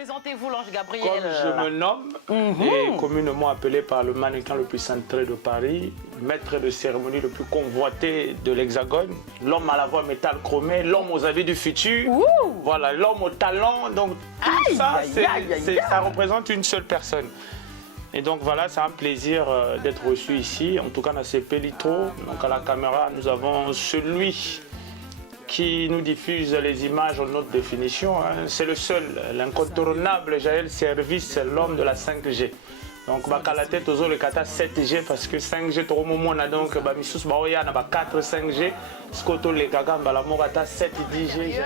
Présentez-vous, l'ange Gabriel. Comme je me nomme, et communément appelé par le mannequin le plus cintré de Paris, maître de cérémonie le plus convoité de l'Hexagone, l'homme à la voix métal chromé, l'homme aux avis du futur, voilà, l'homme au talent. Donc tout ça, ça représente une seule personne. Et donc voilà, c'est un plaisir d'être reçu ici, en tout cas dans ces Litro. Donc à la caméra, nous avons celui qui nous diffuse les images en haute définition. C'est le seul, l'incontournable Jaël Service, l'homme de la 5G. Donc, la tête aux autres, le 7G, parce que 5G, tout le monde a donc 4 5G. Scoto le Kagamba, la Morata 7 10G.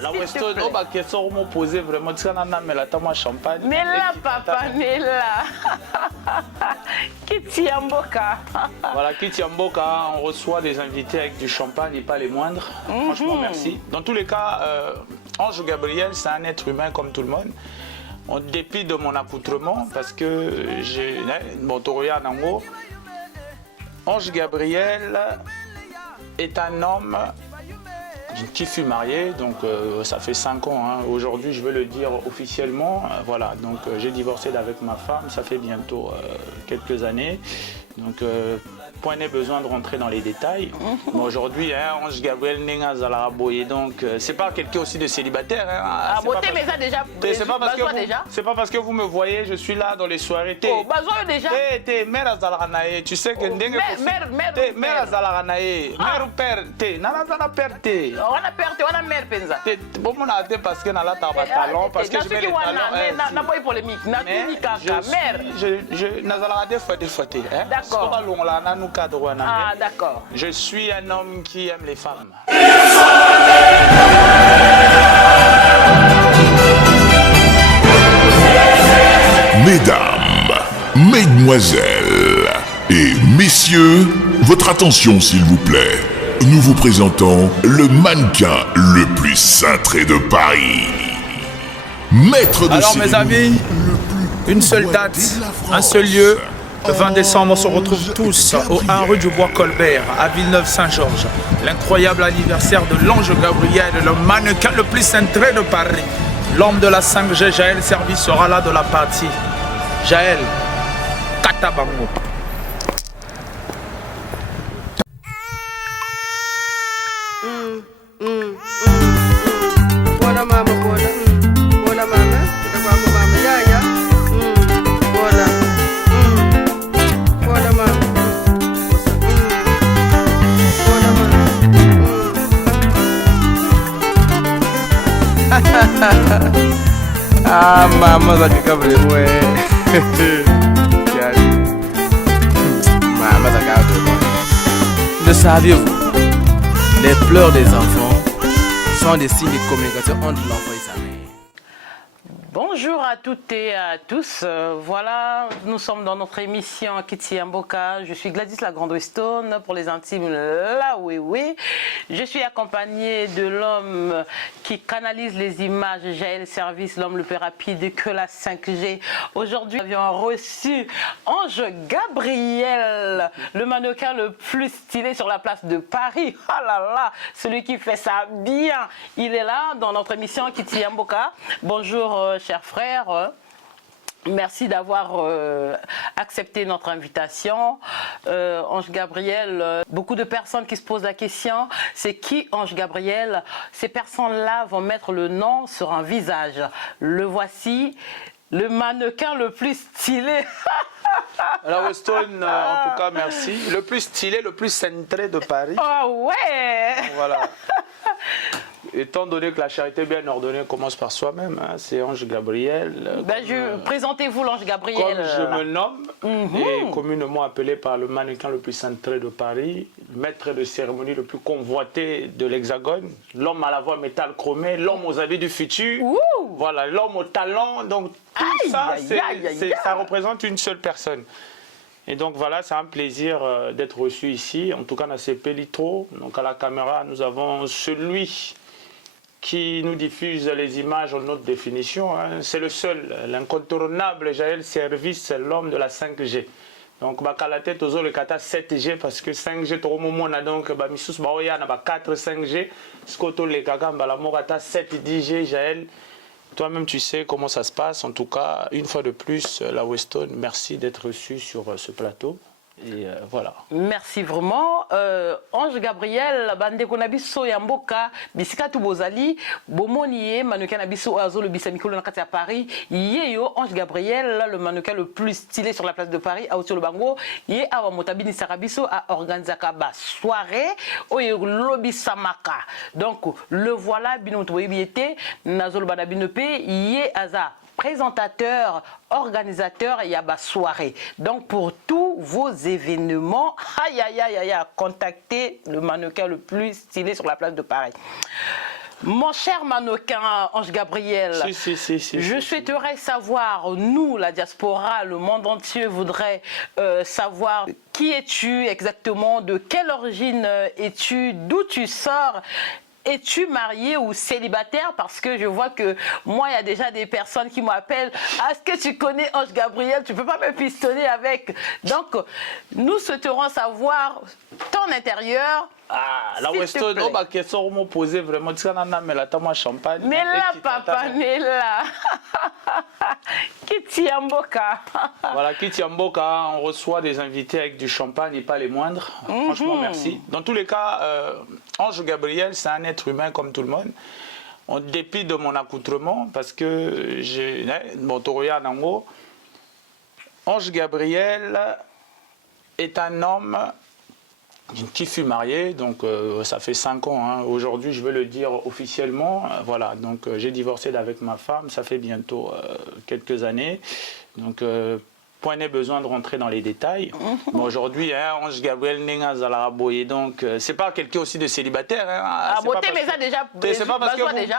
La Weston, on va question me poser vraiment. Tu sais, mais là, t'as moi champagne. Mais là, papa, mais là. Kiti Amboka. Voilà, Kiti Amboka, on reçoit des invités avec du champagne et pas les moindres. Franchement, merci. Dans tous les cas, Ange Gabriel, c'est un être humain comme tout le monde. En dépit de mon accoutrement, parce que j'ai mon Toria Nango, Ange Gabriel est un homme qui fut marié, donc ça fait 5 ans. Hein. Aujourd'hui, je veux le dire officiellement. Voilà, donc j'ai divorcé d'avec ma femme, ça fait bientôt quelques années. Donc, point n'est besoin de rentrer dans les détails. Mais aujourd'hui, Ange Gabriel Nenga Zalaraboye, donc c'est pas quelqu'un aussi de célibataire. Ah, beauté, mais ça déjà. C'est pas parce que vous me voyez, je suis là dans les soirées. Oh, besoin déjà. Mère Zalaraboye, tu sais que Nenga. Mère Zalaraboye, mère ou père, Nana Zala père. On a perdu, on a mère penza. Bon, on a été parce que n'a la talent, parce que je mets les talents. N'a pas eu polémique, n'a pas eu mère. Je Nazalade fouetté. D'accord. Ah, d'accord. Je suis un homme qui aime les femmes. Mesdames, mesdemoiselles et messieurs, votre attention s'il vous plaît. Nous vous présentons le mannequin le plus cintré de Paris. Maître de Alors mes amis, une seule date, un seul lieu. Le 20 décembre, on se retrouve tous au 1 rue du Bois Colbert, à Villeneuve-Saint-Georges. L'incroyable anniversaire de l'ange Gabriel, le mannequin le plus cintré de Paris. L'homme de la 5G, Jaël Service, sera là de la partie. Jaël, Katabango. Ah, maman, ça fait comme les mouets. Maman, ça garde le moi. Le saviez-vous? Les pleurs des enfants sont des signes de communication entre l'enfant et sa mère. Bonjour à toutes et à tous. Voilà, nous sommes dans notre émission Kiti Amboka. Je suis Gladys la Grande Weston pour les intimes. Là, oui. Je suis accompagnée de l'homme qui canalise les images, Jaël Service, l'homme le plus rapide que la 5G. Aujourd'hui, nous avions reçu Ange Gabriel, le mannequin le plus stylé sur la place de Paris. Ah là là, celui qui fait ça bien. Il est là dans notre émission Kiti Amboka. Bonjour, chers frères. Merci d'avoir accepté notre invitation. Ange Gabriel, beaucoup de personnes qui se posent la question, c'est qui Ange Gabriel? Ces personnes-là vont mettre le nom sur un visage. Le voici, le mannequin le plus stylé. Alors Weston, en tout cas, merci. Le plus stylé, le plus cintré de Paris. Oh ouais. Voilà. Étant donné que la charité bien ordonnée commence par soi-même, hein, c'est Ange Gabriel. Présentez-vous, l'ange Gabriel. Comme je me nomme, et communément appelé par le mannequin le plus cintré de Paris, maître de cérémonie le plus convoité de l'Hexagone, l'homme à la voix métal chromé, l'homme aux avis du futur, voilà, l'homme au talent. Donc tout ça, ça représente une seule personne. Et donc voilà, c'est un plaisir d'être reçu ici, en tout cas dans ces Litro. Donc à la caméra, nous avons celui qui nous diffuse les images en haute définition. C'est le seul, l'incontournable Jaël Service, l'homme de la 5G. Donc la tête aux autres, le 7G, parce que 5G, tout le monde a donc 4 5G. Scoto le Kagamba, la Morata 7 10G, Jaël. Toi-même, tu sais comment ça se passe. En tout cas, une fois de plus, la Weston, merci d'être reçu sur ce plateau. Et voilà. Merci vraiment. Ange Gabriel, bande konabiso yamboka, bisika tu bozali, bomoniye, mannequin nabiso azo le bisamikolo na kati à Paris. Yeyo Ange Gabriel, le mannequin le plus stylé sur la place de Paris, à le bango, yé awa motabini sarabiso a organisaka ba soirée oyo lobby samaka. Donc le voilà bino toyebiete, nazo le banabinepe, yé aza présentateur, organisateur, il y a ma soirée. Donc pour tous vos événements, contactez le mannequin le plus stylé sur la place de Paris. Mon cher mannequin Ange Gabriel, je souhaiterais savoir, nous, la diaspora, le monde entier voudrait savoir qui es-tu exactement, de quelle origine es-tu, d'où tu sors. Es-tu marié ou célibataire? Parce que je vois que moi, il y a déjà des personnes qui m'appellent. Est-ce que tu connais Ange Gabriel? Tu ne peux pas me pistonner avec. Donc, nous souhaiterons savoir ton intérieur. Ah, la Weston, on va question me poser vraiment. Tu sais, mais là, t'as moi champagne. Mais là, papa, mais là. Kiti Amboka. Voilà, Kiti Amboka, on reçoit des invités avec du champagne et pas les moindres. Franchement, merci. Dans tous les cas, Ange Gabriel, c'est un être humain comme tout le monde. En dépit de mon accoutrement, parce que j'ai mon Toria Nango, Ange Gabriel est un homme qui fut marié, donc ça fait 5 ans. Hein. Aujourd'hui, je veux le dire officiellement. Voilà, donc j'ai divorcé avec ma femme, ça fait bientôt quelques années. Donc, point n'est besoin de rentrer dans les détails. Mais aujourd'hui, hein, Ange Gabriel Nenga Zalaraboye, donc c'est pas quelqu'un aussi de célibataire. Hein. Ah, beauté, mais ça déjà.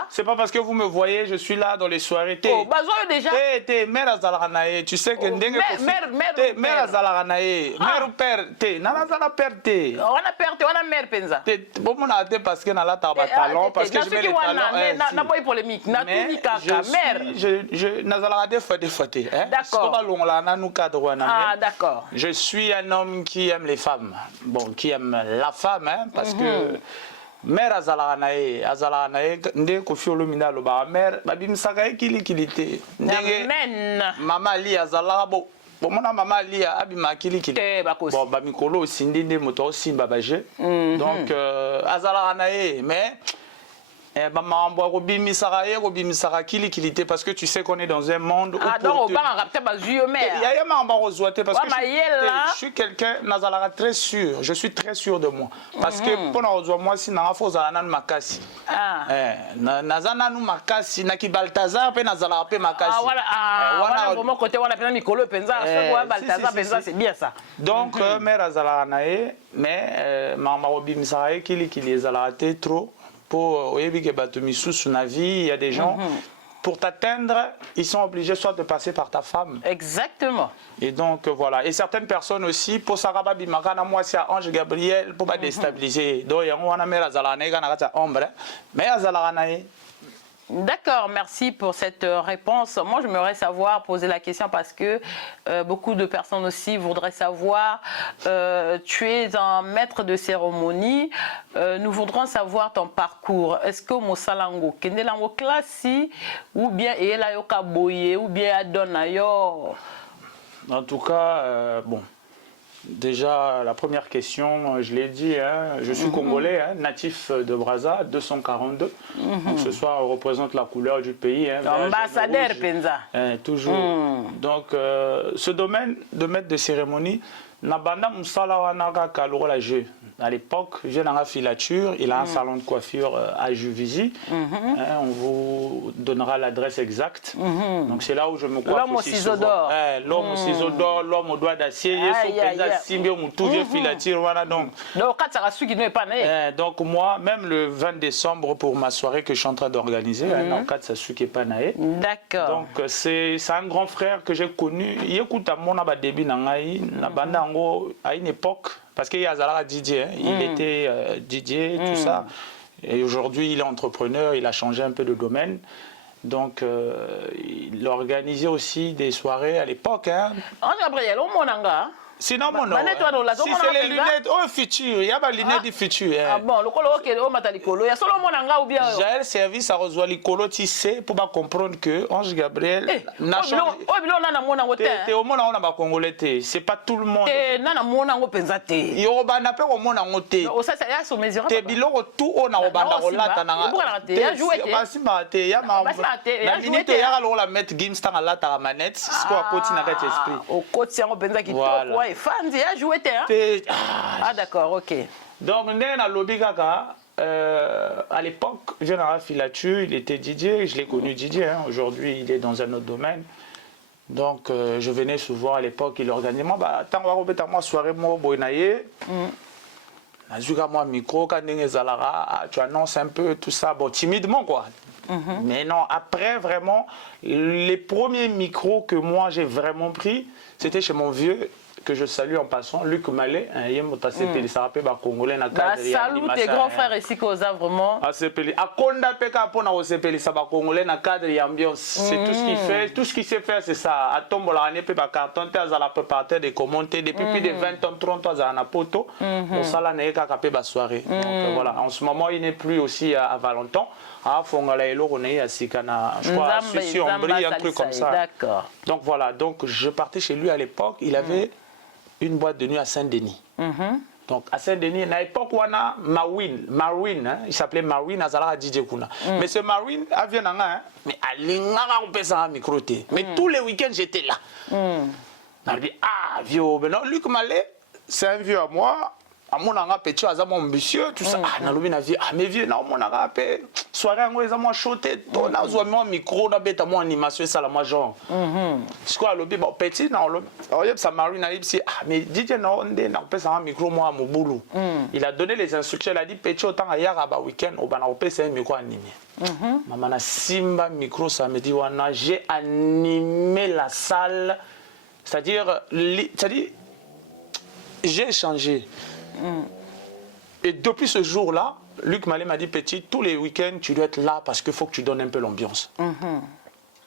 C'est pas parce que vous me voyez, je suis là dans les soirées. Oh, besoin déjà. T'es mère Zalaraboye, tu sais que mère Zalaraboye, mère ou père, t'es nana Zala père t'es. On a père, on a mère penza. Bon, on a été parce que n'a la talent, parce que je mets les talents. N'a pas eu polémique, n'a tout dit caca, mère. Je Nazalade fois des fois. D'accord. Ah, d'accord. Je suis un homme qui aime les femmes. Bon, qui aime la femme, hein, parce que mère Azalanae, ndé kofiolo mina loba mère, babim sakae kilité. Amen. Maman li Azalabo. Bon, mon maman li abima kilité. Bon, bamikolo sindi ndé moto simba baje. Donc Azalanae, mais parce que tu sais qu'on est dans un monde où je suis quelqu'un très sûr, je suis très sûr de moi parce que pour moi si na faut zalana makasi nazana nu makasi na ki Balthazar pe nazala pe makasi voilà vraiment côté on a plein Nicolo penza Balthazar penza c'est bien ça donc mère azala nae mais mama obimisa kili ezala trop pour il y a des gens, pour t'atteindre, ils sont obligés soit de passer par ta femme. Exactement. Et donc voilà. Et certaines personnes aussi, pour Saraba Bimakana, moi c'est Ange Gabriel, pour pas déstabiliser. Donc il y a un mère Azalane, mais Azalane. D'accord, merci pour cette réponse. Moi, j'aimerais savoir, poser la question parce que beaucoup de personnes aussi voudraient savoir, tu es un maître de cérémonie, nous voudrons savoir ton parcours. Est-ce que Mosalango, Kendelango Klassi, ou bien Elayoka Boye, ou bien Adonayo? En tout cas, bon. Déjà, la première question, je l'ai dit, hein, je suis congolais, hein, natif de Brazza, 242. Donc ce soir, on représente la couleur du pays. Hein, ambassadeur Penza. Toujours. Donc, ce domaine de maître de cérémonie, Nabanda Moussala Wanaka Kalora jeu. À l'époque, j'ai dans la filature, il a un salon de coiffure à Juvisy. On vous donnera l'adresse exacte. Donc c'est là où je me coiffe. L'homme au ciseau d'or. L'homme au ciseau d'or, l'homme au doigt d'acier. Donc moi, même le 20 décembre, pour ma soirée que je suis en train d'organiser, d'accord. Donc c'est un grand frère que j'ai connu. Il écoute à mon début à une époque. Parce qu'il y a Zala Didier, hein. Il était Didier, tout ça. Et aujourd'hui, il est entrepreneur, il a changé un peu de domaine. Donc, il organisait aussi des soirées à l'époque. Hein. Ange Gabriel, au Monanga, Sinon, mon nom. Si c'est les lunettes, oh, futur. Il y a des lunettes du futur. Ah bon, le colo, ok, oh, matalikolo. Il y a seulement mon anga ou bien. J'ai un service à rejoindre les colos, tu sais, pour comprendre que Ange Gabriel. Oh, bilon, nana mona ngote. T'es au monde, on a pas congolais. C'est pas tout le monde. Nana mona ngopenzate. Yoruba n'a pas au monde en côté. Oh, ça, c'est sur mesure. T'es bilon tout, on a au banda rolata. Il a joué. Il y a ma. La minute, il y a la mettre Gimstar à la manette. C'est ce qu'on a continué à esprit. Au côté, c'est un benza qui toque. Fan, il a joué. Ah, d'accord, ok. Donc, on a lobby gaga. À l'époque, Général Filature, il était Didier, je l'ai connu Didier, hein. Aujourd'hui il est dans un autre domaine. Donc je venais souvent à l'époque, il organisait moi, tant qu'on va moi soirée, moi, boinaye. Moi, micro, quand tu annonces un peu tout ça, bon, timidement quoi. Mais non, après vraiment, les premiers micros que moi j'ai vraiment pris, c'était chez mon vieux, que je salue en passant, Luc Mallet, il y a un Congolais dans salut tes grands frères ici Koza vraiment. Akonda peka pona osepeli ça Congolais dans cadre et ambiance. C'est tout ce qu'il fait, tout ce qu'il sait faire c'est ça. À tombola ane pe ba carton te azala préparateur de commenter depuis plus de 20 ans 30 ans à poto. On sala na eka pe ba soirée. Donc voilà, en ce moment il n'est plus aussi à Valentin. À Fongala Elo on est à Sikana, je crois Sushi Ombri, un truc comme ça. D'accord. Donc voilà, donc je partais chez lui à l'époque, il avait une boîte de nuit à Saint-Denis. Donc à Saint-Denis, à l'époque, on a Marwin, hein, il s'appelait Marwin Azala DJ Kuna. Mais ce Marwin, il vient hein, mais à l'ingara on peut ça micro. Mais tous les week-ends j'étais là. On a dit ah vieux, mais non, Luc Mallet, c'est un vieux à moi. À mon anga petit à mon monsieur tout ça ah na lobi na vie ah mais vieux na mon anga pe soirée ngo eza moi choté to na zo moi micro na beta moi animation ça la moi genre je crois lobi bon petit na lobi ça Marine na ipsi ah mais DJ na onde na pesa un micro moi mon boulot il a donné les instructions il a dit petit autant à yara ba week-end au bana pesa un micro animé maman na simba micro ça me dit wana j'ai animé la salle c'est-à-dire j'ai changé. Et depuis ce jour-là, Luc Mallet m'a dit, petit, tous les week-ends, tu dois être là parce qu'il faut que tu donnes un peu l'ambiance.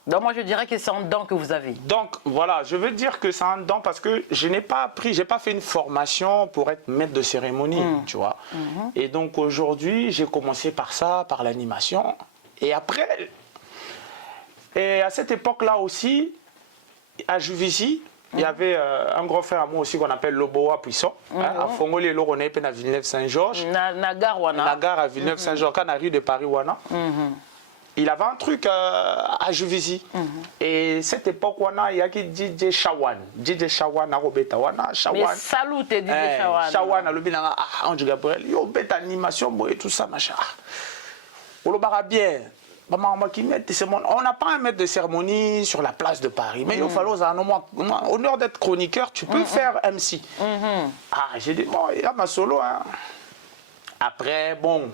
Donc moi, je dirais que c'est un don que vous avez. Donc voilà, je veux dire que c'est un don parce que je n'ai pas appris, j'ai pas fait une formation pour être maître de cérémonie, tu vois. Et donc aujourd'hui, j'ai commencé par ça, par l'animation. Et après, et à cette époque-là aussi, à Juvisy, il y avait un grand frère à moi aussi qu'on appelle Loboa Puissant. À Fongolé, on est à Villeneuve-Saint-Georges. Nagar à Villeneuve-Saint-Georges, quand on arrive de Paris. Il avait un truc à Juvisy. Et cette époque, il y a qui DJ Shawan. DJ Shawan à Robeta. Mais salut, DJ Shawan. Shawan à Lobina, Ange Gabriel. Yo, bête animation, et tout ça, machin. On le barra bien. On n'a pas un maître de cérémonie sur la place de Paris, mais il faut au honneur d'être chroniqueur, tu peux faire MC. Ah, j'ai dit, bon, il y a ma solo. Hein. Après, bon,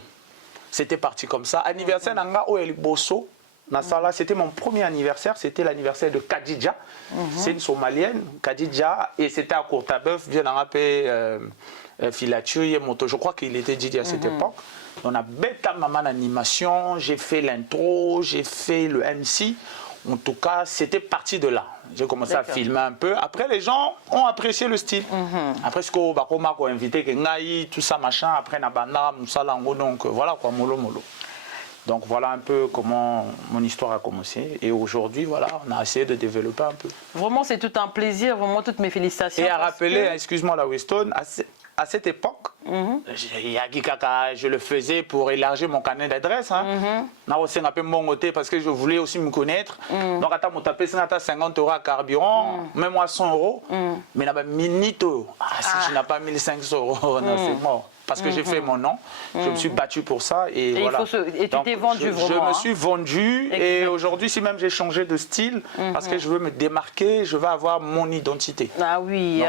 c'était parti comme ça. Anniversaire d'Anga Oeli Bosso, c'était mon premier anniversaire, c'était l'anniversaire de Kadidja. C'est une Somalienne, Kadidja, et c'était à Courtabœuf, vient d'en rappeler Filature, je crois qu'il était Didier à cette époque. On a bêta maman animation, j'ai fait l'intro, j'ai fait le MC. En tout cas, c'était parti de là. J'ai commencé à filmer un peu. Après, les gens ont apprécié le style. Après, ce qu'on m'a invité, tout ça, machin. Après, Nabana, Moussalango, donc voilà quoi, mollo. Donc voilà un peu comment mon histoire a commencé. Et aujourd'hui, voilà, on a essayé de développer un peu. Vraiment, c'est tout un plaisir. Vraiment, toutes mes félicitations. Et à rappeler, excuse-moi la Weston, à cette époque, je le faisais pour élargir mon carnet d'adresse. Je un peu mon côté parce que je voulais aussi me connaître. Donc, à mon tapé, c'est 50 € à carburant, même moi 100 €. Mais là, minute, si je n'ai pas 1500 €, c'est mort. Parce que j'ai fait mon nom, je me suis battu pour ça et voilà. Et tu t'es vendu vraiment. Je me suis vendu et aujourd'hui, si même j'ai changé de style, parce que je veux me démarquer, je veux avoir mon identité. Ah oui,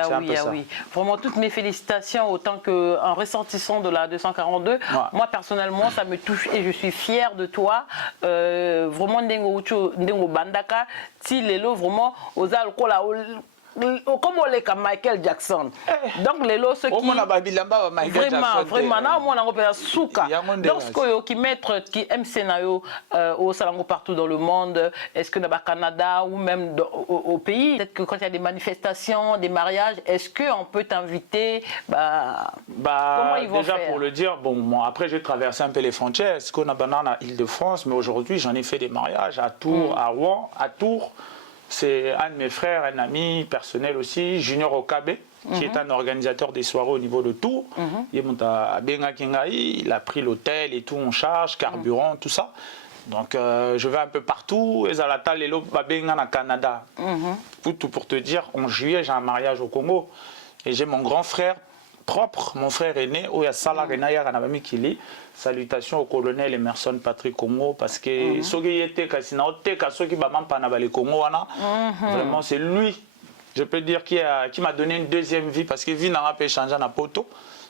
oui. Vraiment, toutes mes félicitations autant qu'un ressortissant de la 242. Moi, personnellement, ça me touche et je suis fière de toi. Vraiment, Ndengo Bandaka, Tilelo, vraiment, aux alcools. comme on est comme Michael Jackson. Donc les lots ceux qui vraiment na on a souka. Donc ce qui mettre qui aime scénario au salon partout dans le monde, est-ce que dans le Canada ou même au pays, peut-être que quand il y a des manifestations, des mariages, est-ce qu'on peut t'inviter comment ils vont déjà faire? Pour le dire, bon, moi, après j'ai traversé un peu les frontières, est-ce qu'on a banane à Île-de-France, mais aujourd'hui j'en ai fait des mariages à Tours, à Rouen, à Tours. C'est un de mes frères, un ami personnel aussi, Junior Okabe, qui est un organisateur des soirées au niveau de Tours. Il a pris l'hôtel et tout en charge, carburant, tout ça. Donc je vais un peu partout, et à Canada. Pour te dire, en juillet, j'ai un mariage au Congo. Et j'ai mon grand frère propre, mon frère aîné, où il y a Salah Renaya Ranabami Kili. Salutations au colonel Emerson Patrick Congo, parce que vraiment c'est lui, je peux dire, qui m'a donné une deuxième vie, parce que vie n'a pas changé à poto.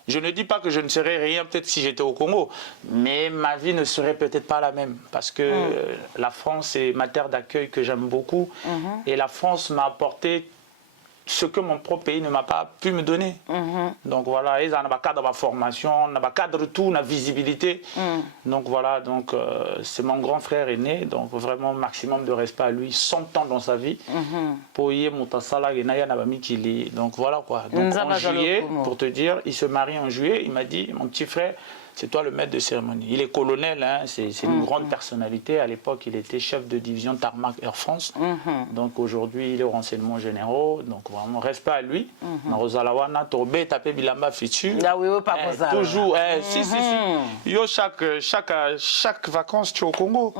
Je ne dis pas que je ne serais rien peut-être si j'étais au Congo, mais ma vie ne serait peut-être pas la même, parce que la France est ma terre d'accueil que j'aime beaucoup, et la France m'a apporté ce que mon propre pays ne m'a pas pu me donner. Donc voilà, ils ont un cadre de formation, un cadre tout, une visibilité. Donc voilà, donc c'est mon grand frère aîné, donc vraiment maximum de respect à lui, 100 ans dans sa vie. Pour y donc voilà quoi. Donc en juillet, pour te dire, il se marie en juillet, il m'a dit, mon petit frère, c'est toi le maître de cérémonie. Il est colonel, hein, c'est une grande personnalité. À l'époque, il était chef de division Tarmac Air France. Donc aujourd'hui, il est au renseignement généraux. Donc vraiment, respect à lui. Marozalawana, Torbe, tapé Bilamba Fichu. Toujours, si. Yo, chaque vacances, tu es au Congo.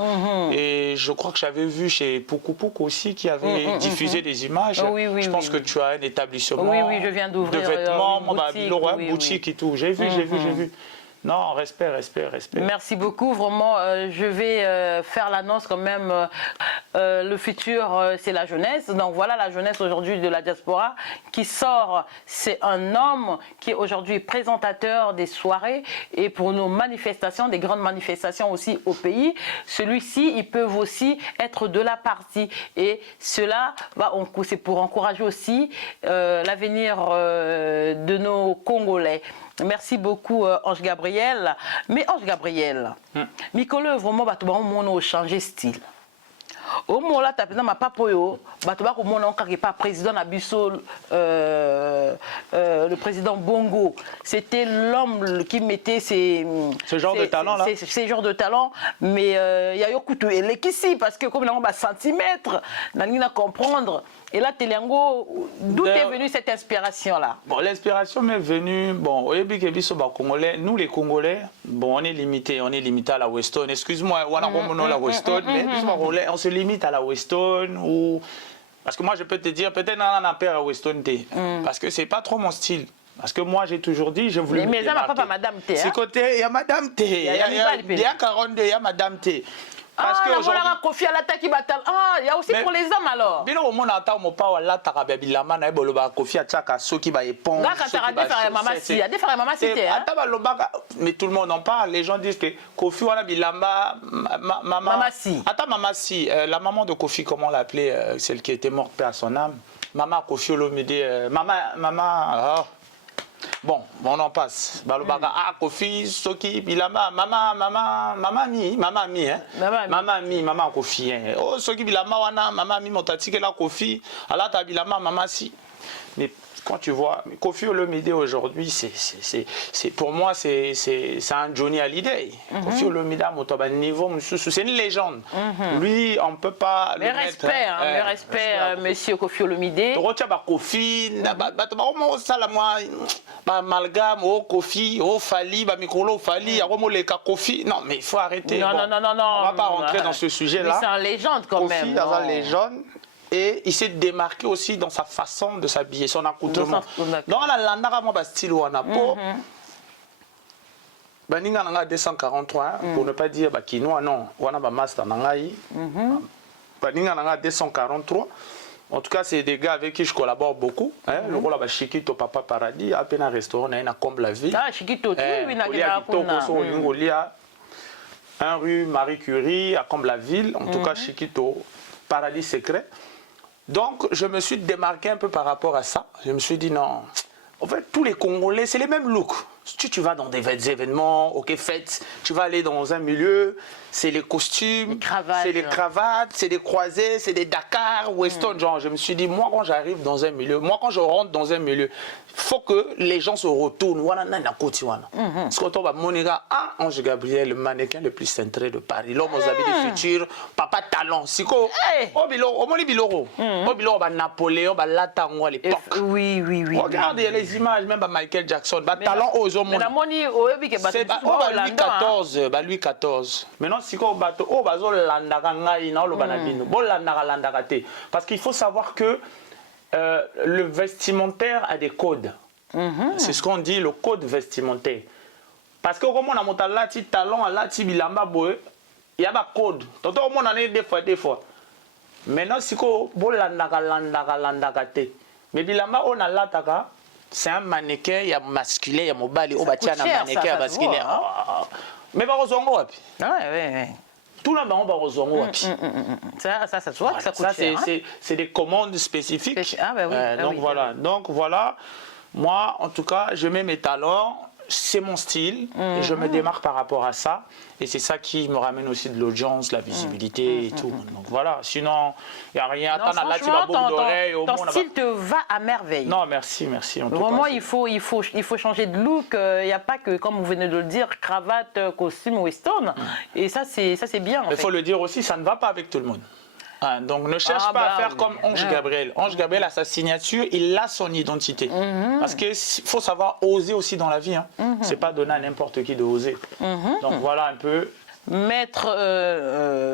Et je crois que j'avais vu chez Poukou aussi qui avait diffusé des images. Je pense que tu as un établissement je viens d'ouvrir de vêtements, boutique et tout. J'ai vu. Non, respect. Merci beaucoup, vraiment. Je vais faire l'annonce quand même. Le futur, c'est la jeunesse. Donc voilà la jeunesse aujourd'hui de la diaspora qui sort. C'est un homme qui est aujourd'hui présentateur des soirées et pour nos manifestations, des grandes manifestations aussi au pays. Celui-ci, ils peuvent aussi être de la partie. Et cela, c'est pour encourager aussi l'avenir de nos Congolais. Merci beaucoup, Ange Gabriel. Mais Ange Gabriel, Mikolo, vraiment, on a changé style. Au moment là, tu as ma papoyo, pas président Nabiso, le président Bongo. C'était l'homme qui mettait ces genres de talent là. Ces genres de talent, mais il y a eu beaucoup de ici parce que comme on va centimètres, on a comprendre. Et là, Téléango, d'où est venue cette inspiration-là? Bon, l'inspiration m'est venue, bon, au début, nous les Congolais, bon, on est limité à la Weston. Excuse-moi, on la Weston, mais on se limite à la Weston ou... Parce que moi, je peux te dire, peut-être on a peur à Weston T, parce que c'est pas trop mon style. Parce que moi, j'ai toujours dit, je voulais. Mais ça n'a pas Madame T. C'est côté, il y a Madame T. Il y a 42, il y a Madame T. Parce que aujourd'hui, il y a aussi pour les hommes alors. Bien au monde attend mon père là tarabilama na boloba kofi ataka soki ba éponge. Mais tout le monde en parle, les gens disent que Kofi wana bilamba Mama Si. Attends Mama Si, la maman de Kofi, comment on l'appelait, celle qui était morte, paix à son âme. Maman Kofi Olomide, maman bon, on en passe. Balobaga, Kofi, Soki, Bilama, maman Kofi. Oh, Soki, Bilama, wana, maman mi, montatike la Kofi, alata Bilama, maman si. Mais quand tu vois, Kofi Olomide aujourd'hui, pour moi, c'est un Johnny Hallyday. Kofi Olomide, à niveau, c'est une légende. Lui, on ne peut pas le respect, le respect, monsieur Kofi Olomide. Kofi, amalgame, Kofi, Fali, Mikolo, Fali, Kofi. Non, mais il faut arrêter. Non. On ne va pas rentrer dans ce sujet-là. C'est une légende quand même. Kofi, c'est une légende. Et il s'est démarqué aussi dans sa façon de s'habiller, son accoutrement. Donc, la landara, moi, style wana po. Baninga nanga 243, pour ne pas dire quinoa, non. Wana ba master nangai. Baninga nanga 243. En tout cas, c'est des gars avec qui je collabore beaucoup. Le rôle là, Chiquito, Papa Paradis, à peine un restaurant, on a comble la vie. Ah, Chiquito, un rue Marie Curie, à Comble-la-Ville, en tout cas Chiquito, Paradis Secret. Donc, je me suis démarqué un peu par rapport à ça. Je me suis dit, non, en fait, tous les Congolais, c'est les mêmes looks. Si tu vas dans des événements, ok, fêtes, tu vas aller dans un milieu, c'est les costumes, c'est les cravates, c'est des croisés, c'est des Dakar, Weston, genre, je me suis dit, moi, quand j'arrive dans un milieu, moi, quand je rentre dans un milieu, il faut que les gens se retournent. Parce qu'on va Monica, Ange Gabriel, le mannequin le plus centré de Paris, l'homme aux habits du futur, papa talent, Siko, Biloro, Napoléon, Latango à l'époque. Oui. Regarde, il y a les images, même Michael Jackson, talent aux hommes. C'est Louis XIV. Maintenant, si on bat parce qu'il faut savoir que le vestimentaire a des codes. C'est ce qu'on dit, le code vestimentaire. Parce que comme on a mon talent, bilamba boy, il y a un code. Tant on en est des fois. Maintenant, si on mais bilamba on a l'ataka. C'est un mannequin, il y a masculin, il y a mobile, il y a mannequin masculin. Mais pas aux ongos. Tout le monde va aux ongos. Ça se voit que ça coûte cher. C'est des commandes spécifiques. Donc voilà, moi en tout cas, je mets mes talents. C'est mon style et je me démarque par rapport à ça. Et c'est ça qui me ramène aussi de l'audience, la visibilité et tout. Donc voilà, sinon, il n'y a rien. Non, ton style te va à merveille. Non, merci. Vraiment, il faut changer de look. Il n'y a pas que, comme vous venez de le dire, cravate, costume, Weston. Et ça, c'est bien. Il faut le dire aussi, ça ne va pas avec tout le monde. Donc ne cherche pas à faire comme Ange Gabriel. Ange Gabriel a sa signature, il a son identité. Parce qu'il faut savoir oser aussi dans la vie. C'est pas donner à n'importe qui de oser. Donc voilà un peu. Maître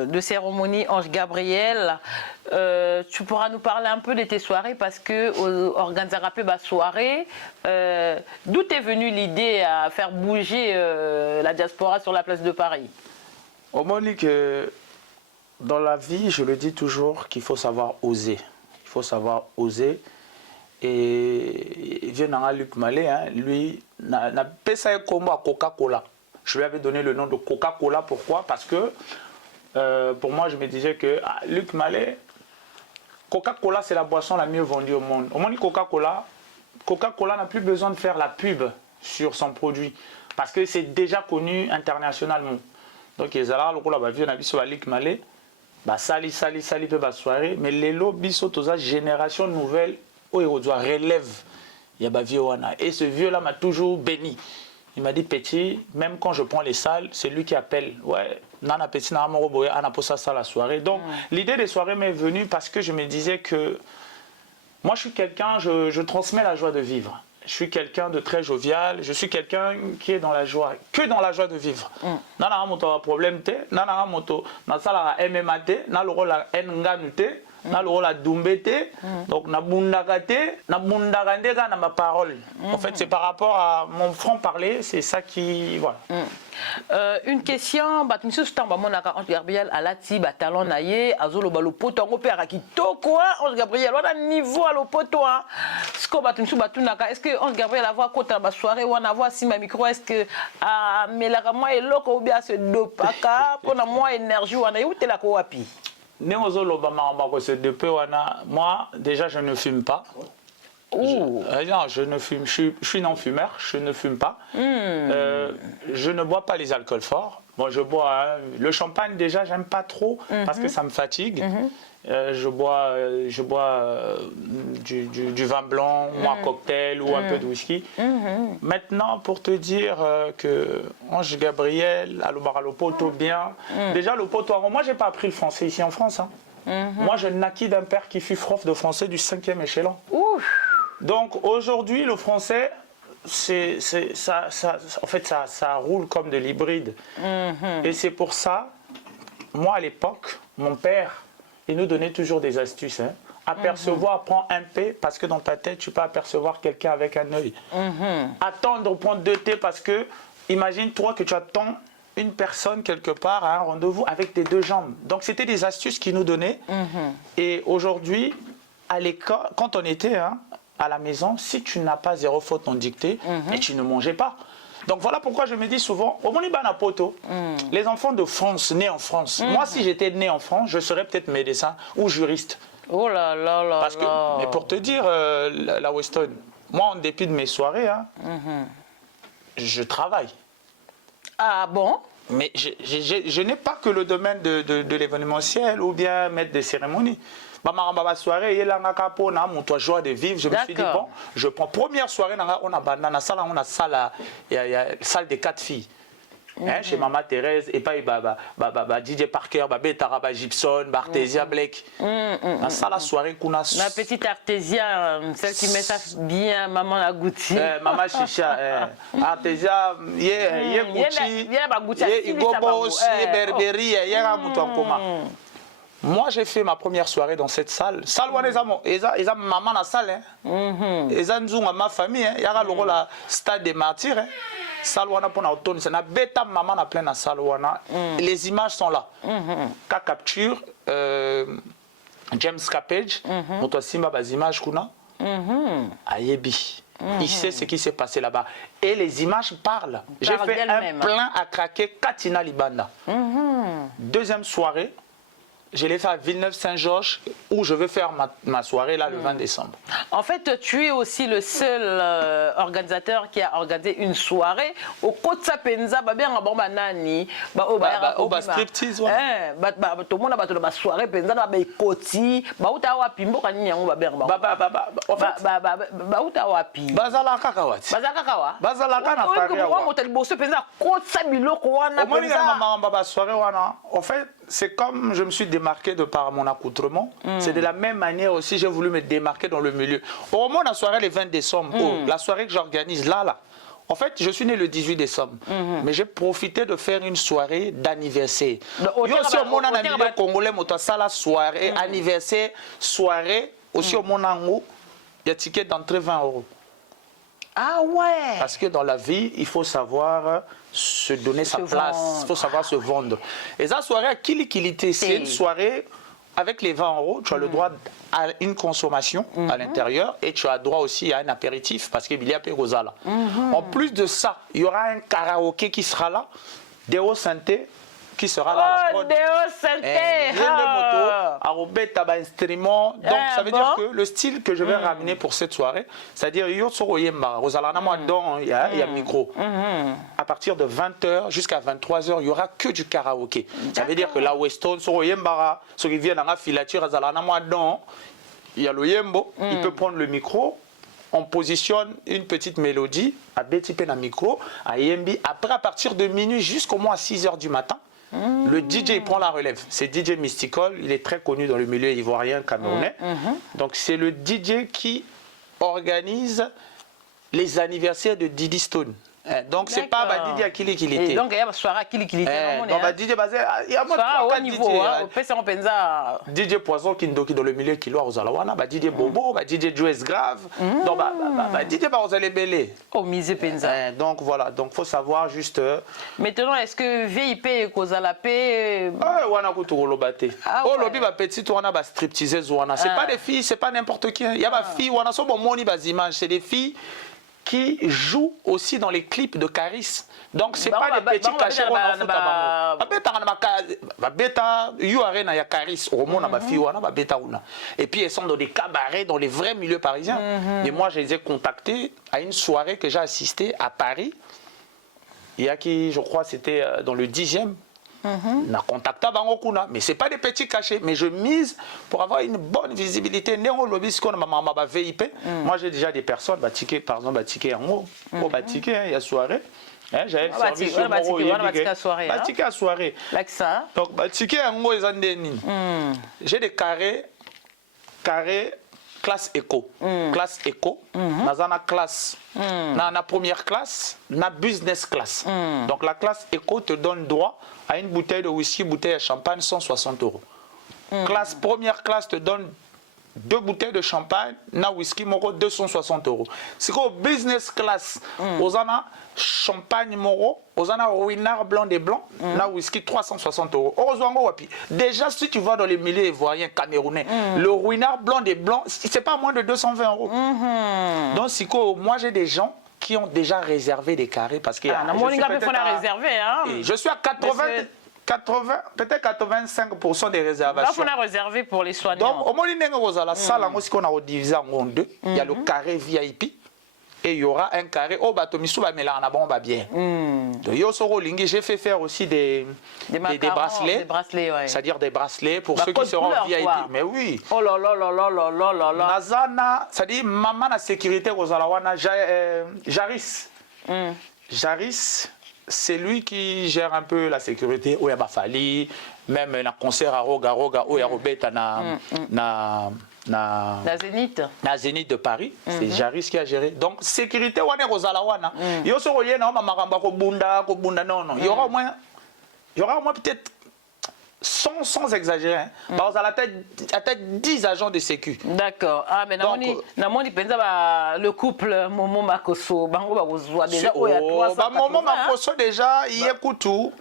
de cérémonie Ange Gabriel, tu pourras nous parler un peu de tes soirées parce que organiser ma soirée, d'où est venue l'idée à faire bouger la diaspora sur la place de Paris? Au Monique, dans la vie, je le dis toujours qu'il faut savoir oser. Il faut savoir oser. Et il vient dans Luc Malé, lui, n'a pas ça comme à Coca-Cola. Je lui avais donné le nom de Coca-Cola. Pourquoi? Parce que pour moi, je me disais que Luc Malé, Coca-Cola, c'est la boisson la mieux vendue au monde. Au monde, Coca-Cola n'a plus besoin de faire la pub sur son produit. Parce que c'est déjà connu internationalement. Donc, ils ont la vie, on a vu sur Luc Malé. Sali peut soirée, mais les lobbies la génération nouvelle où il doit relève. Il y a et ce vieux-là m'a toujours béni. Il m'a dit, petit, même quand je prends les salles, c'est lui qui appelle. Ouais, nana petit, nana roboé, ana posa ça la soirée. Donc, l'idée des soirées m'est venue parce que je me disais que moi, je suis quelqu'un, je transmets la joie de vivre. Je suis quelqu'un de très jovial, je suis quelqu'un qui est dans la joie, que dans la joie de vivre. Nana moto problème te, nana moto na sala MMA te, na loro la nganu te, na loro la dumbe te, donc na bundaka te, na bundaka ndeka na ma parole. En fait, c'est par rapport à mon franc parler, c'est ça qui voilà. Une question, monsieur Stamba monaka Ange Gabriel alati talon naye azolo balopoto ngo pera kitoko Ange Gabriel wana niveau à lopoto ce que monsieur batunaka est-ce que Ange Gabriel avoir kota ba soirée wana avoir si ma micro est-ce que melaka moi eloko ou bien se dopaka pona moi énergie wana yutela ko wapi Néozolo bama ko se dope wana moi déjà je ne fume pas. Non, je ne fume, je suis non-fumeur, je ne fume pas. Je ne bois pas les alcools forts. Bon, je bois le champagne déjà, j'aime pas trop parce que ça me fatigue. Je bois du vin blanc ou un cocktail ou un peu de whisky. Maintenant, pour te dire que Ange Gabriel, Alopoto bien. Déjà, le poto, moi, j'ai pas appris le français ici en France. Moi, je naquis d'un père qui fut prof de français du 5e échelon. Donc aujourd'hui, le français, en fait, ça roule comme de l'hybride. Et c'est pour ça, moi à l'époque, mon père, il nous donnait toujours des astuces. Apercevoir, prends un P, parce que dans ta tête, tu peux apercevoir quelqu'un avec un œil. Attendre, prendre 2 T, parce que, imagine-toi que tu attends une personne quelque part à un rendez-vous avec tes 2 jambes. Donc c'était des astuces qu'il nous donnait. Et aujourd'hui, à l'école, quand on était à la maison, si tu n'as pas 0 faute en dictée, et tu ne mangeais pas. Donc voilà pourquoi je me dis souvent, au Poto, les enfants de France, nés en France, moi si j'étais né en France, je serais peut-être médecin ou juriste. Oh là là là Parce que, là. mais pour te dire, la Weston, moi, en dépit de mes soirées, hein, je travaille. Ah bon? Mais je n'ai pas que le domaine de l'événementiel ou bien mettre des cérémonies. Ma soirée, il y a mon joie de vivre. Je me suis dit, bon, je prends première soirée, on a salle des 4 filles. Hein, chez Maman Thérèse, et pas DJ Parker, Betara, Gibson, Artesia, Blake. Ça, la soirée qu'on a. Ma petite Artesia, celle qui met ça bien, Maman la Goutti. Maman Chicha, Artesia, il y a Goutti, il y a Igobos, il y a Berberi, il y a Moutouankoma. Moi, j'ai fait ma première soirée dans cette salle. Salle où les amants, ils ont maman dans la salle. Ils ont ma famille. Il y a le stade des martyrs. Salle où on a pour l'automne, c'est la bêta maman a plein la salle où on a. Les images sont là. Ka capture James Capage, notre simba bas images qu'on a. Ayebi. Il sait ce qui s'est passé là-bas. Et les images parlent. J'ai fait un plein à craquer Katina Libanda. Deuxième soirée. Je l'ai fait à Villeneuve-Saint-Georges où je vais faire ma soirée là le 20 décembre. En fait, tu es aussi le seul organisateur qui a organisé une soirée au Kotsa Penza, bien nani, striptease, tout le monde a une soirée Penza, Koti, Pimbo en fait, c'est comme je me suis démarqué de par mon accoutrement. C'est de la même manière aussi, j'ai voulu me démarquer dans le milieu. Au moment de la soirée, le 20 décembre, la soirée que j'organise là, en fait, je suis né le 18 décembre. Mais j'ai profité de faire une soirée d'anniversaire. Il y a aussi au monde dans le milieu congolais, la soirée, anniversaire, soirée, aussi au monde en haut, il y a ticket d'entrée 20 €. Ah ouais. Parce que dans la vie, il faut savoir se donner sa place, il faut savoir se vendre. Et ça, soirée à Kilikilité, c'est une soirée avec les 20 €, tu as le droit à une consommation à l'intérieur et tu as droit aussi à un apéritif parce qu'il y a Pérosala. En plus de ça, il y aura un karaoké qui sera là, Deo Santé qui sera là. Oh, Deo Santé! Instrument. Donc ça veut dire que le style que je vais ramener pour cette soirée, c'est-à-dire il y a micro. À partir de 20 h jusqu'à 23 h, il n'y aura que du karaoké. Ça veut dire que la Weston, ceux qui viennent dans la filature, il y a le yembo, il peut prendre le micro. On positionne une petite mélodie à BTP dans le micro, à Yembi. Après, à partir de minuit jusqu'au moins à 6 h du matin, le DJ il prend la relève. C'est DJ Mystical, il est très connu dans le milieu ivoirien camerounais. Donc c'est le DJ qui organise les anniversaires de Didi Stone. Donc c'est pas Didi à Kilikilité. Donc il y a une soirée à Kilikilité. Donc DJ basé, il y a au niveau, DJ Poisson qui dans le milieu qui loire aux Alawana, DJ Bobo, DJ Joyce Grave, donc DJ Barozale Belé. Au misé Penza. Donc voilà, donc faut savoir juste. Maintenant est-ce que VIP et Kozalapé wana kuturo bate. Oh lobby ba petit wana ba stripteaseuse wana. C'est pas des filles, c'est pas n'importe qui. Il y a ba filles wana so bon moni bas images, c'est des filles qui jouent aussi dans les clips de Caris. Donc c'est pas des petits cachets qu'on a fait à et puis elles sont dans des cabarets, dans les vrais milieux parisiens. Et moi je les ai contactés à une soirée que j'ai assistée à Paris. Il y a qui, je crois, c'était dans le 10e. Na contacté Bangokuna, mais c'est pas des petits cachets, mais je mise pour avoir une bonne visibilité. VIP. Moi j'ai déjà des personnes, par exemple, ticket en haut, ticket, il y a soirée. J'avais servi sur mon ticket à soirée. Donc ticket en haut, j'ai des carrés classe éco. Classe éco, na classe, na première classe, na business class. Donc la classe éco te donne droit à une bouteille de whisky, bouteille de champagne, 160 €. Classe première classe te donne 2 bouteilles de champagne, na whisky, 260 €. C'est quoi business class? Aux ana champagne moro, aux ana ruinard blanc des blancs, na whisky 360 €. Déjà, si tu vas dans les milieux ivoiriens camerounais, le ruinard blanc des blancs, c'est pas moins de 220 €. Donc, moi j'ai des gens qui ont déjà réservé des carrés parce que je suis à 80. peut-être 85% des Là, réservations. on a réservé pour les soignants. Donc, au moins, la salle, on a divisé en deux. Il y a le carré VIP et il y aura un carré. Oh, batomisu, bah, mais là, on a bon, bah, bien. J'ai fait faire aussi des bracelets. Des bracelets, ouais. C'est-à-dire des bracelets pour Bah, ceux qui seront couleur, VIP. quoi. Mais oui. Oh là là là là là là là là. Nazana, c'est-à-dire, maman, la sécurité, Jaris. Jaris, c'est lui qui gère un peu la sécurité. Où il y a Bafali, même un concert à Roga, où il y a Robert na Zénith. La Zénith de Paris, c'est Jaris qui a géré. Donc, sécurité, on est Rosalawana. Il y a non. Il y aura au moins peut-être 100 sans exagérer. Il y a peut-être 10 agents de sécu. D'accord. Ah, mais le couple Momo Makoso, déjà, Momo Makoso, déjà, il y a Koutou.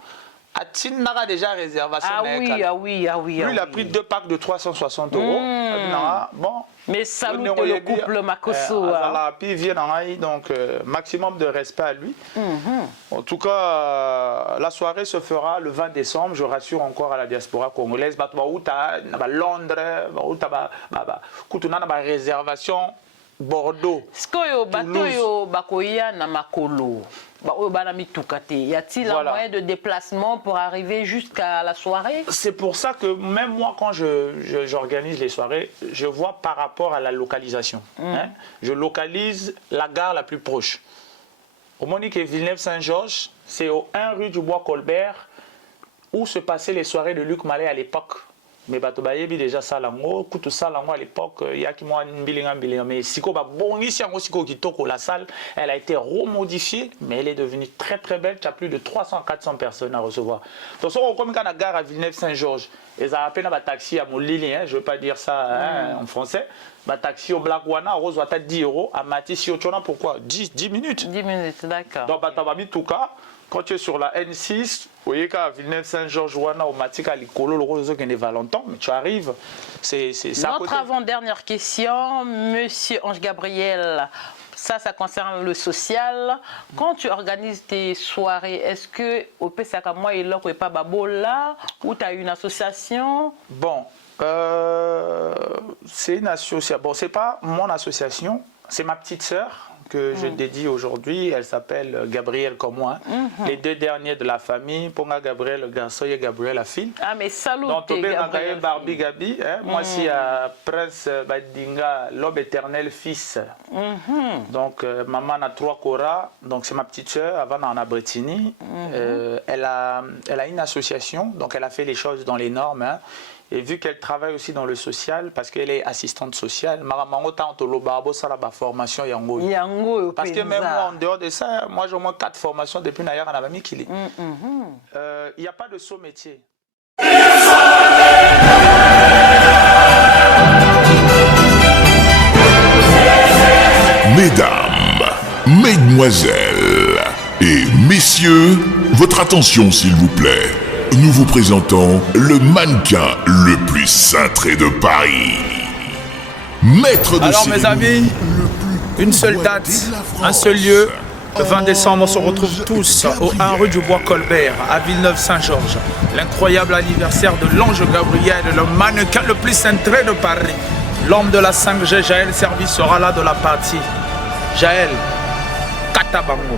Atin n'a déjà réservation. Ah oui. Lui, il a pris 2 packs de 360 €. Bon. Mais salut le couple Makoso. Puis vient donc maximum de respect à lui. En tout cas, la soirée se fera le 20 décembre. Je rassure encore à la diaspora congolaise. Londres, réservation Bordeaux. Y a-t-il un moyen de déplacement pour arriver jusqu'à la soirée? C'est pour ça que même moi, quand j'organise les soirées, je vois par rapport à la localisation. Je localise la gare la plus proche. Au Monique et Villeneuve-Saint-Georges, c'est au 1 rue du Bois-Colbert où se passaient les soirées de Luc Mallet à l'époque. Mais Batobayebi déjà Salango, tout Salango à l'époque, il y a qui moi mais Siko bon ici en Siko Kitoko, la salle, elle a été remodifiée, mais elle est devenue très très belle. Tu as plus de 300-400 personnes à recevoir. Donc si on comme quand la gare à Villeneuve-Saint-Georges, ils ont à peine un taxi à Molili, je ne veux pas dire ça en français. Un taxi au Black Wana, Rose Wata 10 € à Matissi au Tchona, pourquoi 10 minutes. 10 minutes, d'accord. Donc Batababi tout cas. Quand tu es sur la N6, vous voyez qu'à Villeneuve-Saint-Georges, au Matika, Likolo, le Rose qui est Valentin, mais tu arrives, c'est ça. Notre avant-dernière question, Monsieur Ange Gabriel, ça concerne le social. Quand tu organises tes soirées, est-ce que au PSAK, moi, il n'y a pas Babola ou tu as une association? Bon, c'est une association. Bon, c'est pas mon association, c'est ma petite sœur que je dédie aujourd'hui. Elle s'appelle Gabrielle comme moi. Les 2 derniers de la famille, Ponga Gabriel le garçon et Gabriel la fille. Ah mais salut. Donc Gabriel Barbie Gabi, moi c'est Prince Badinga, l'aube éternel fils. Donc maman a 3 Cora, donc c'est ma petite soeur, avant en Abretini. Elle a une association, donc elle a fait les choses dans les normes. Et vu qu'elle travaille aussi dans le social, parce qu'elle est assistante sociale, formation Yango. Parce que même moi, en dehors de ça, moi j'ai au moins 4 formations depuis Nayar en Abami Kili. Il n'y a pas de saut métier. Mesdames, mesdemoiselles et messieurs, votre attention s'il vous plaît. Nous vous présentons le mannequin le plus cintré de Paris. Maître de Alors mes amis, une seule date, un seul lieu. Le 20 décembre, on se retrouve tous au 1 rue du Bois-Colbert, à Villeneuve-Saint-Georges. L'incroyable anniversaire de l'ange Gabriel, le mannequin le plus cintré de Paris. L'homme de la 5G, Jaël Service, sera là de la partie. Jaël, Katabango.